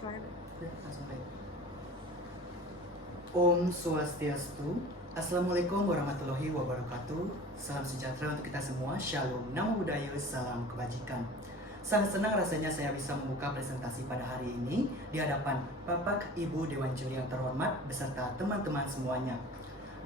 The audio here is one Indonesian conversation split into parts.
Sorry. Langsung baik. Om Swastiastu. Assalamualaikum warahmatullahi wabarakatuh. Salam sejahtera untuk kita semua. Shalom, namo buddhaya, salam kebajikan. Sangat senang rasanya saya bisa membuka presentasi pada hari ini di hadapan Bapak Ibu Dewan Juri yang terhormat beserta teman-teman semuanya.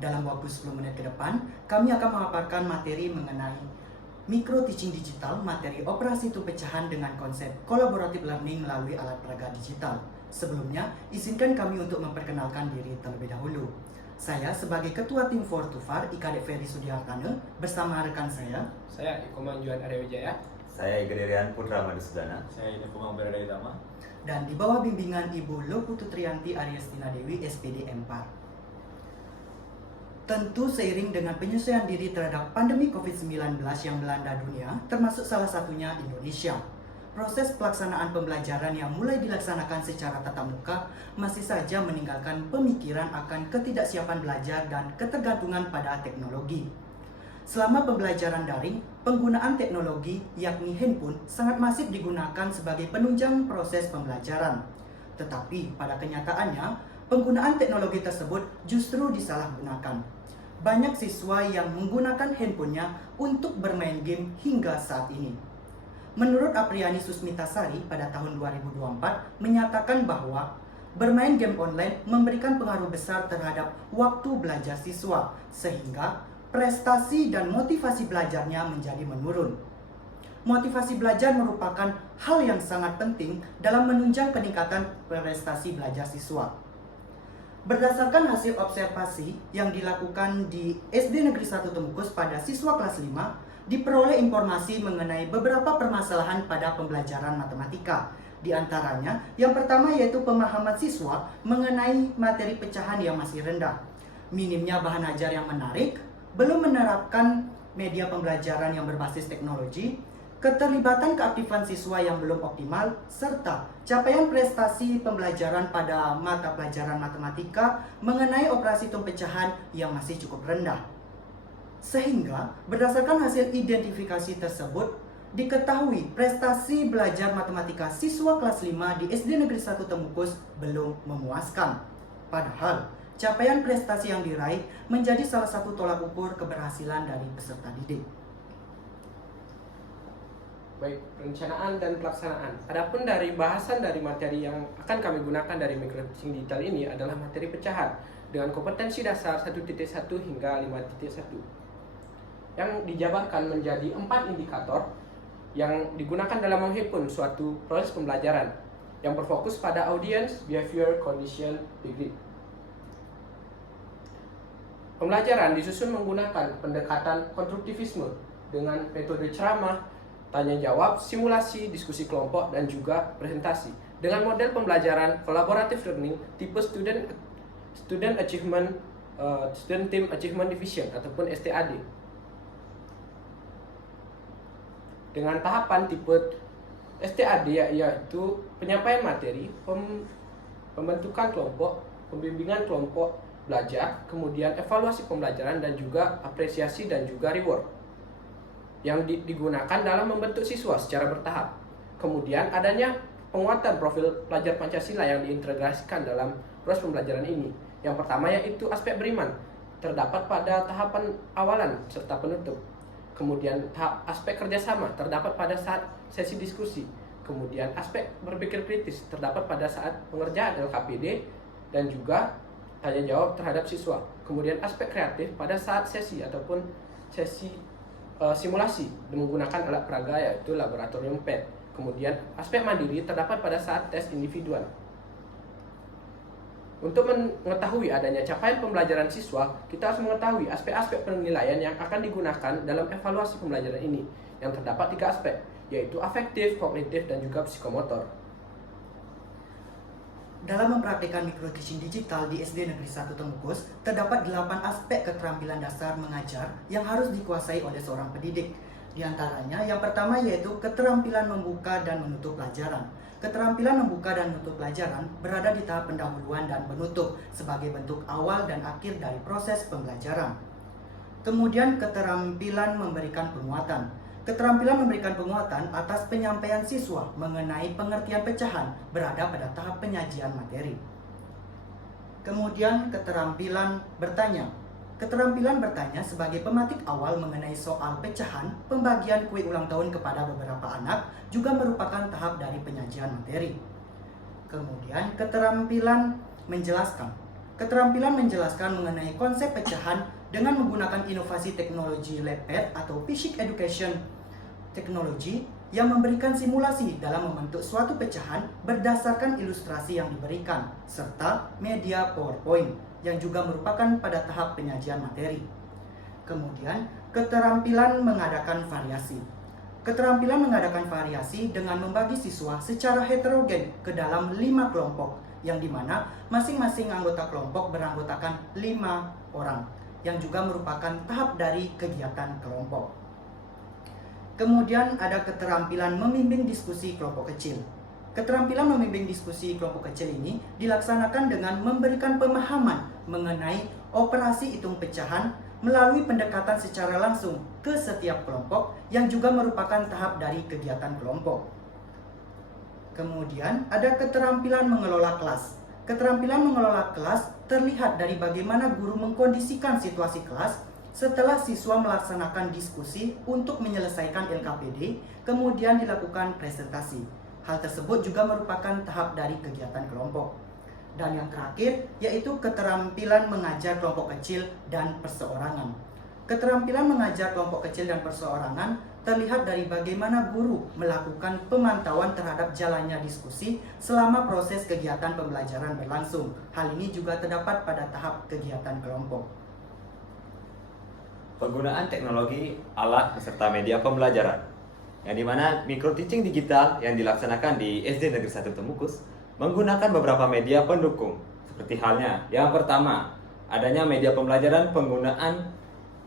Dalam waktu 10 menit ke depan, kami akan memaparkan materi mengenai Micro Teaching Digital, materi operasi hitung pecahan dengan konsep collaborative learning melalui alat peraga digital. Sebelumnya, izinkan kami untuk memperkenalkan diri terlebih dahulu. Saya sebagai Ketua Tim Fortufar, Ikadek Ferry Sudiartana, bersama rekan saya Iko Manjuan Arya Wijaya. Saya Gederian Putra Madusudana. Saya Nepomang Berada Utama. dan di bawah bimbingan Ibu Loputu Trianti Aryastina Dewi, SPD M4. Tentu seiring dengan penyesuaian diri terhadap pandemi COVID-19 yang melanda dunia, termasuk salah satunya Indonesia, proses pelaksanaan pembelajaran yang mulai dilaksanakan secara tatap muka masih saja meninggalkan pemikiran akan ketidaksiapan belajar dan ketergantungan pada teknologi. Selama pembelajaran daring, penggunaan teknologi yakni handphone sangat masif digunakan sebagai penunjang proses pembelajaran. Tetapi pada kenyataannya, penggunaan teknologi tersebut justru disalahgunakan. Banyak siswa yang menggunakan handphonenya untuk bermain game hingga saat ini. Menurut Apriani Susmitasari pada tahun 2024 menyatakan bahwa bermain game online memberikan pengaruh besar terhadap waktu belajar siswa, sehingga prestasi dan motivasi belajarnya menjadi menurun. Motivasi belajar merupakan hal yang sangat penting dalam menunjang peningkatan prestasi belajar siswa. Berdasarkan hasil observasi yang dilakukan di SD Negeri 1 Temukus pada siswa kelas 5, diperoleh informasi mengenai beberapa permasalahan pada pembelajaran matematika. Di antaranya, yang pertama yaitu pemahaman siswa mengenai materi pecahan yang masih rendah, minimnya bahan ajar yang menarik, belum menerapkan media pembelajaran yang berbasis teknologi, keterlibatan keaktifan siswa yang belum optimal, serta capaian prestasi pembelajaran pada mata pelajaran matematika mengenai operasi hitung pecahan yang masih cukup rendah. Sehingga berdasarkan hasil identifikasi tersebut, diketahui prestasi belajar matematika siswa kelas 5 di SD Negeri 1 Temukus belum memuaskan. Padahal, capaian prestasi yang diraih menjadi salah satu tolak ukur keberhasilan dari peserta didik. Baik, perencanaan dan pelaksanaan. Adapun dari bahasan dari materi yang akan kami gunakan dari Micro Teaching Digital ini adalah materi pecahan dengan kompetensi dasar 1.1 hingga 5.1 yang dijabarkan menjadi 4 indikator yang digunakan dalam menghimpun suatu proses pembelajaran yang berfokus pada audience, behavior, condition, degree. Pembelajaran disusun menggunakan pendekatan konstruktivisme dengan metode ceramah, tanya jawab, simulasi, diskusi kelompok, dan juga presentasi. Dengan model pembelajaran collaborative learning tipe student team achievement division ataupun STAD. Dengan tahapan tipe STAD yaitu penyampaian materi, pembentukan kelompok, pembimbingan kelompok belajar, kemudian evaluasi pembelajaran dan juga apresiasi dan juga reward yang digunakan dalam membentuk siswa secara bertahap. Kemudian adanya penguatan profil pelajar Pancasila yang diintegrasikan dalam proses pembelajaran ini. Yang pertama yaitu aspek beriman, terdapat pada tahapan awalan serta penutup. Kemudian aspek kerjasama terdapat pada saat sesi diskusi. Kemudian aspek berpikir kritis terdapat pada saat pengerjaan LKPD dan juga tanya jawab terhadap siswa. Kemudian aspek kreatif pada saat sesi ataupun sesi simulasi menggunakan alat peraga yaitu laboratorium PET. Kemudian aspek mandiri terdapat pada saat tes individual. Untuk mengetahui adanya capaian pembelajaran siswa, kita harus mengetahui aspek-aspek penilaian yang akan digunakan dalam evaluasi pembelajaran ini, yang terdapat 3 aspek, yaitu afektif, kognitif, dan juga psikomotor. Dalam mempraktikkan Micro Teaching Digital di SD Negeri 1 Temukus, terdapat 8 aspek keterampilan dasar mengajar yang harus dikuasai oleh seorang pendidik. Di antaranya, yang pertama yaitu keterampilan membuka dan menutup pelajaran. Keterampilan membuka dan menutup pelajaran berada di tahap pendahuluan dan penutup sebagai bentuk awal dan akhir dari proses pembelajaran. Kemudian keterampilan memberikan penguatan. Keterampilan memberikan penguatan atas penyampaian siswa mengenai pengertian pecahan berada pada tahap penyajian materi. Kemudian keterampilan bertanya. Keterampilan bertanya sebagai pematik awal mengenai soal pecahan, pembagian kue ulang tahun kepada beberapa anak juga merupakan tahap dari penyajian materi. Kemudian keterampilan menjelaskan. Keterampilan menjelaskan mengenai konsep pecahan dengan menggunakan inovasi teknologi LabPad atau Physics Education Technology yang memberikan simulasi dalam membentuk suatu pecahan berdasarkan ilustrasi yang diberikan, serta media PowerPoint yang juga merupakan pada tahap penyajian materi. Kemudian, keterampilan mengadakan variasi. Keterampilan mengadakan variasi dengan membagi siswa secara heterogen ke dalam 5 kelompok, yang dimana masing-masing anggota kelompok beranggotakan 5 orang, yang juga merupakan tahap dari kegiatan kelompok. Kemudian ada keterampilan membimbing diskusi kelompok kecil. Keterampilan membimbing diskusi kelompok kecil ini dilaksanakan dengan memberikan pemahaman mengenai operasi hitung pecahan melalui pendekatan secara langsung ke setiap kelompok yang juga merupakan tahap dari kegiatan kelompok. Kemudian ada keterampilan mengelola kelas. Keterampilan mengelola kelas terlihat dari bagaimana guru mengkondisikan situasi kelas setelah siswa melaksanakan diskusi untuk menyelesaikan LKPD, kemudian dilakukan presentasi. Hal tersebut juga merupakan tahap dari kegiatan kelompok. Dan yang terakhir, yaitu keterampilan mengajar kelompok kecil dan perseorangan. Keterampilan mengajar kelompok kecil dan perseorangan terlihat dari bagaimana guru melakukan pemantauan terhadap jalannya diskusi selama proses kegiatan pembelajaran berlangsung. Hal ini juga terdapat pada tahap kegiatan kelompok. Penggunaan teknologi, alat, beserta media pembelajaran, yang dimana micro teaching digital yang dilaksanakan di SD Negeri 1 Temukus menggunakan beberapa media pendukung, seperti halnya yang pertama, adanya media pembelajaran penggunaan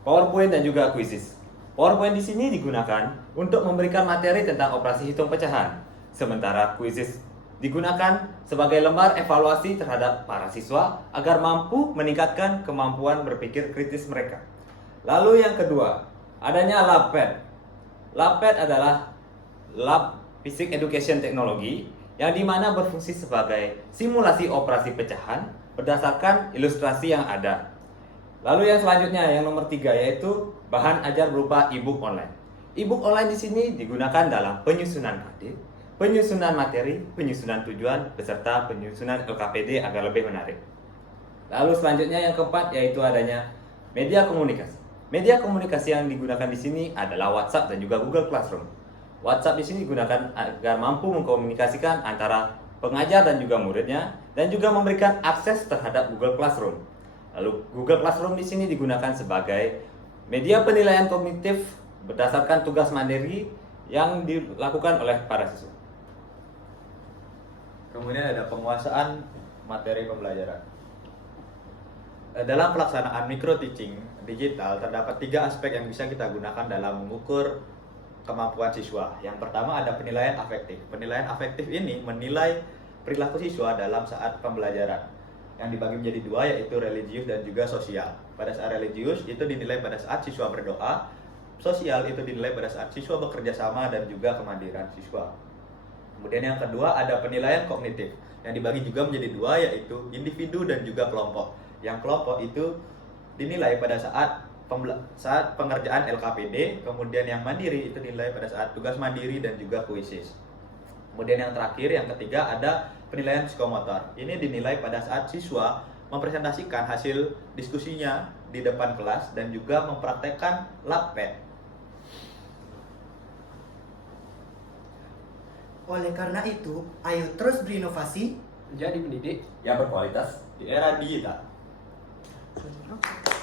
PowerPoint dan juga Quizzes. PowerPoint di sini digunakan untuk memberikan materi tentang operasi hitung pecahan, sementara Quizzes digunakan sebagai lembar evaluasi terhadap para siswa agar mampu meningkatkan kemampuan berpikir kritis mereka. Lalu yang kedua, adanya LabPad. LabPad adalah Lab Physics Education Technology yang dimana berfungsi sebagai simulasi operasi pecahan berdasarkan ilustrasi yang ada. Lalu yang selanjutnya, yang nomor 3, yaitu bahan ajar berupa e-book online. E-book online di sini digunakan dalam penyusunan KD, penyusunan materi, penyusunan tujuan, beserta penyusunan LKPD agar lebih menarik. Lalu selanjutnya yang keempat, yaitu adanya media komunikasi. Media komunikasi yang digunakan di sini adalah WhatsApp dan juga Google Classroom. WhatsApp di sini digunakan agar mampu mengkomunikasikan antara pengajar dan juga muridnya dan juga memberikan akses terhadap Google Classroom. Lalu Google Classroom di sini digunakan sebagai media penilaian kognitif berdasarkan tugas mandiri yang dilakukan oleh para siswa. Kemudian ada penguasaan materi pembelajaran. Dalam pelaksanaan micro teaching digital terdapat 3 aspek yang bisa kita gunakan dalam mengukur kemampuan siswa. Yang pertama ada penilaian afektif. Penilaian afektif ini menilai perilaku siswa dalam saat pembelajaran, yang dibagi menjadi 2, yaitu religius dan juga sosial. Pada saat religius itu dinilai pada saat siswa berdoa, sosial itu dinilai pada saat siswa bekerja sama dan juga kemandirian siswa. Kemudian yang kedua ada penilaian kognitif, yang dibagi juga menjadi 2, yaitu individu dan juga kelompok. Yang kelompok itu dinilai pada saat pengerjaan LKPD, kemudian yang mandiri itu dinilai pada saat tugas mandiri dan juga kuisis. Kemudian yang terakhir, yang ketiga ada penilaian psikomotor. Ini dinilai pada saat siswa mempresentasikan hasil diskusinya di depan kelas dan juga mempraktekkan LabPad. Oleh karena itu, ayo terus berinovasi Menjadi pendidik Yang berkualitas Di era digital. Oke.